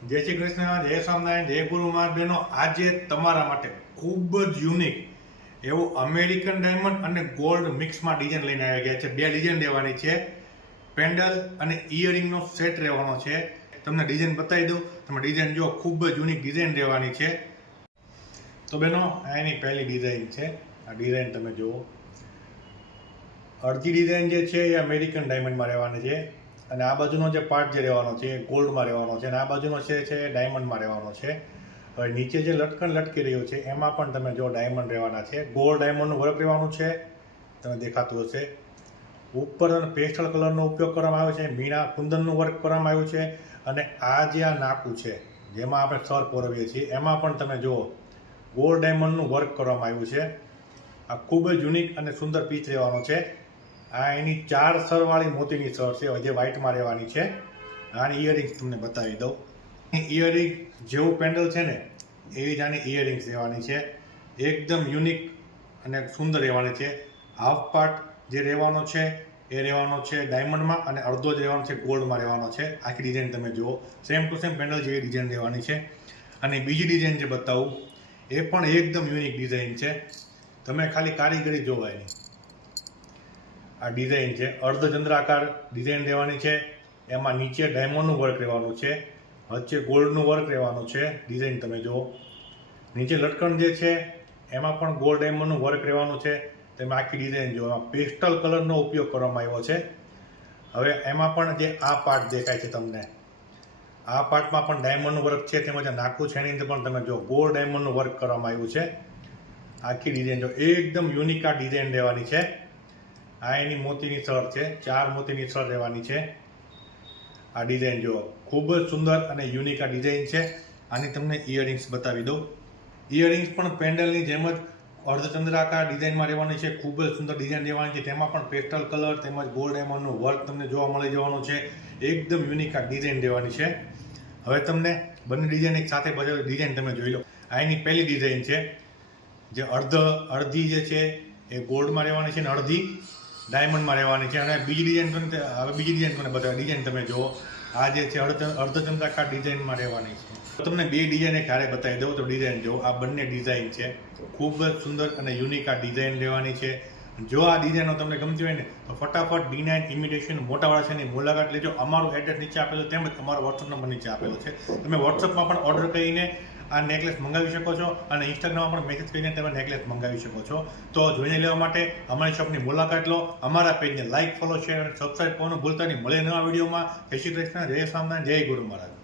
જય શ્રી કૃષ્ણ, જય સ્વામિનારાયણ, જય ગુરુ મહારાજ. બહેનો, આજે તમારા માટે ખૂબ જ યુનિક એવું અમેરિકન ડાયમંડ અને ગોલ્ડ મિક્સમાં ડિઝાઇન લઈને આવી ગયા છે. બે ડિઝાઇન રહેવાની છે. પેન્ડલ અને ઇયરિંગનો સેટ રહેવાનો છે. તમને ડિઝાઇન બતાવી દઉં. તમે ડિઝાઇન જો, ખૂબ જ યુનિક ડિઝાઇન રહેવાની છે. તો બહેનો, આ એની પહેલી ડિઝાઇન છે. આ ડિઝાઇન તમે જુઓ. અડધી ડિઝાઇન જે છે એ અમેરિકન ડાયમંડમાં રહેવાની છે અને આ બાજુનો જે પાર્ટ જે રહેવાનો છે એ ગોલ્ડમાં રહેવાનો છે અને આ બાજુનો છે એ ડાયમંડમાં રહેવાનો છે. હવે નીચે જે લટકણ લટકી રહ્યું છે એમાં પણ તમે જો ડાયમંડ રહેવાના છે. ગોલ્ડ ડાયમંડનું વર્ક રહેવાનું છે, તમે દેખાતું હશે. ઉપર પેસ્ટલ કલરનો ઉપયોગ કરવામાં આવ્યો છે, મીણા કુંદનનું વર્ક કરવામાં આવ્યું છે અને આ જે આ નાકું છે જેમાં આપણે સર પોરવીએ છીએ એમાં પણ તમે જુઓ ગોલ્ડ ડાયમંડનું વર્ક કરવામાં આવ્યું છે. આ ખૂબ જ યુનિક અને સુંદર પીસ રહેવાનો છે. આ એની 4 સરવાળી મોતીની સર છે જે વ્હાઇટમાં રહેવાની છે. આની ઇયરિંગ્સ તમને બતાવી દઉં. ઇયરિંગ જેવું પેન્ડલ છે ને એવી જ આની ઇયરિંગ્સ રહેવાની છે. એકદમ યુનિક અને સુંદર રહેવાની છે. હાફ પાર્ટ જે રહેવાનો છે એ રહેવાનો છે ડાયમંડમાં અને અડધો જ રહેવાનો છે ગોલ્ડમાં રહેવાનો છે. આખી ડિઝાઇન તમે જુઓ, સેમ ટુ સેમ પેન્ડલ જેવી ડિઝાઇન રહેવાની છે. અને બીજી ડિઝાઇન જે બતાવું એ પણ એકદમ યુનિક ડિઝાઇન છે. તમે ખાલી કારીગરી જોવા એની. આ ડિઝાઇન છે, અર્ધચંદ્રાકાર ડિઝાઇન રહેવાની છે. એમાં નીચે ડાયમંડનું વર્ક રહેવાનું છે, વચ્ચે ગોલ્ડનું વર્ક રહેવાનું છે. ડિઝાઇન તમે જુઓ. નીચે લટકણ જે છે એમાં પણ ગોલ્ડ ડાયમંડનું વર્ક રહેવાનું છે. તમે આખી ડિઝાઇન જુઓ. એમાં પેસ્ટલ કલરનો ઉપયોગ કરવામાં આવ્યો છે. હવે એમાં પણ જે આ પાર્ટ દેખાય છે તમને, આ પાર્ટમાં પણ ડાયમંડનું વર્ક છે, તેમજ નાકું છે એની અંદર પણ તમે જો ગોલ્ડ ડાયમંડનું વર્ક કરવામાં આવ્યું છે. આખી ડિઝાઇન જો એકદમ યુનિક આ ડિઝાઇન રહેવાની છે. આ એની મોતીની સર છે, 4 મોતીની સર રહેવાની છે. આ ડિઝાઇન જુઓ, ખૂબ જ સુંદર અને યુનિક આ ડિઝાઇન છે. આની તમને ઇયરિંગ્સ બતાવી દઉં. ઇયરિંગ્સ પણ પેન્ડલની જેમ જ અર્ધચંદ્રાકાર ડિઝાઇનમાં રહેવાની છે. ખૂબ જ સુંદર ડિઝાઇન રહેવાની છે. તેમાં પણ પેસ્ટલ કલર તેમજ ગોલ્ડ ડાયમંડનું વર્ક તમને જોવા મળી જવાનું છે. એકદમ યુનિક આ ડિઝાઇન રહેવાની છે. હવે તમને બંને ડિઝાઇન એક સાથે પછી ડિઝાઇન તમે જોઈ લો. આ એની પહેલી ડિઝાઇન છે જે અડધી જે છે એ ગોલ્ડમાં રહેવાની છે અને અડધી ડાયમંડમાં રહેવાની છે. અને બીજી ડિઝાઇન તમને બતાવે. ડિઝાઇન તમે જુઓ. આ જે છે અર્ધચંદ્રાકાર ડિઝાઇનમાં રહેવાની છે. તમને બે ડિઝાઇન એક હારે બતાવી દઉં તો ડિઝાઇન જુઓ. આ બંને ડિઝાઇન છે, ખૂબ જ સુંદર અને યુનિક આ ડિઝાઇન રહેવાની છે. જો આ ડિઝાઇનો તમને ગમતી હોય ને તો ફટાફટ D9 ઇમિટેશન મોટાવાળા છે ની મુલાકાત લેજો. અમારું એડ્રેસ નીચે આપેલું તેમજ અમારો વોટ્સઅપ નંબર નીચે આપેલો છે. તમે વોટ્સઅપમાં પણ ઓર્ડર કરીને આ નેકલેસ મંગાવી શકો છો અને ઇન્સ્ટાગ્રામમાં પણ મેસેજ કરીને તમે નેકલેસ મંગાવી શકો છો. તો જોઈને લેવા માટે અમારી શોપની મુલાકાત લો. અમારા પેજને લાઇક, ફોલો, શેર અને સબસ્ક્રાઇબ કરવાનું ભૂલતા નહીં. મળે નવા વિડીયોમાં. જય શ્રી કૃષ્ણ, જય સ્વામિનારાયણ, જય ગુરુ મહારાજ.